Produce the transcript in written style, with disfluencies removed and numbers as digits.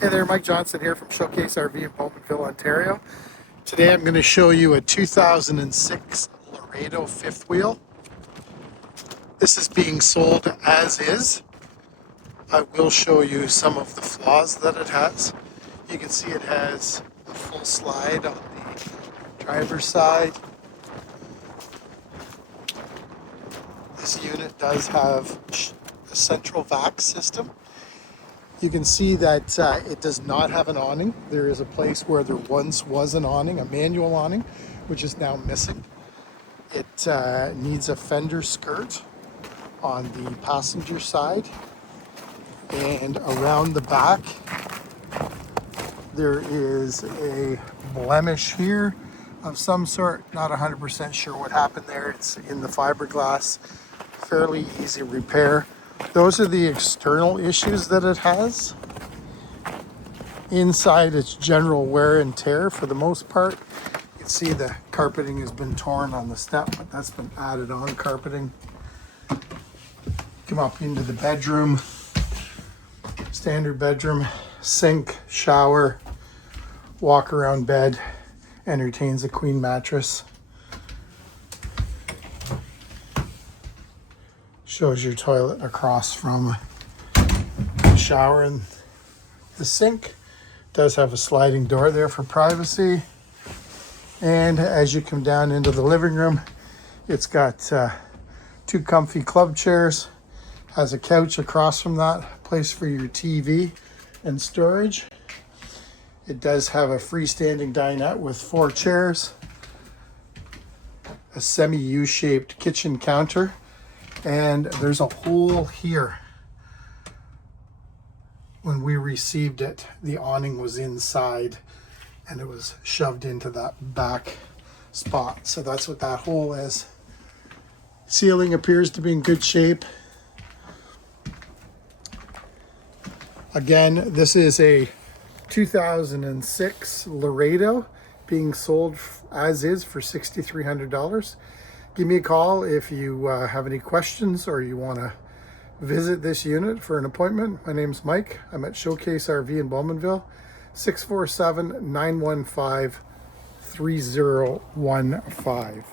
Hey there, Mike Johnson here from Showcase RV in Bowmanville, Ontario. Today I'm going to show you a 2006 Laredo fifth wheel. This is being sold as is. I will show you some of the flaws that it has. You can see it has a full slide on the driver's side. This unit does have a central vac system. You can see that it does not have an awning. There is a place where there once was an awning, a manual awning, which is now missing. It needs a fender skirt on the passenger side. And around the back, there is a blemish here of some sort. Not 100% sure what happened there. It's in the fiberglass, fairly easy repair. Those are the external issues that it has. Inside, it's general wear and tear for the most part. You can see the carpeting has been torn on the step, but that's been added on carpeting. Come up into the bedroom. Standard bedroom, sink, shower, walk around bed, entertains a queen mattress. Shows your toilet across from the shower, and the sink does have a sliding door there for privacy. And as you come down into the living room, it's got two comfy club chairs, has a couch across from that, place for your TV and storage. It does have a freestanding dinette with 4 chairs, a semi U-shaped kitchen counter, and there's a hole here. When we received it, the awning was inside and it was shoved into that back spot. So that's what that hole is. Ceiling appears to be in good shape. Again, this is a 2006 Laredo being sold as is for $6,300. Give me a call if you have any questions or you want to visit this unit for an appointment. My name's Mike. I'm at Showcase RV in Bowmanville, 647-915-3015.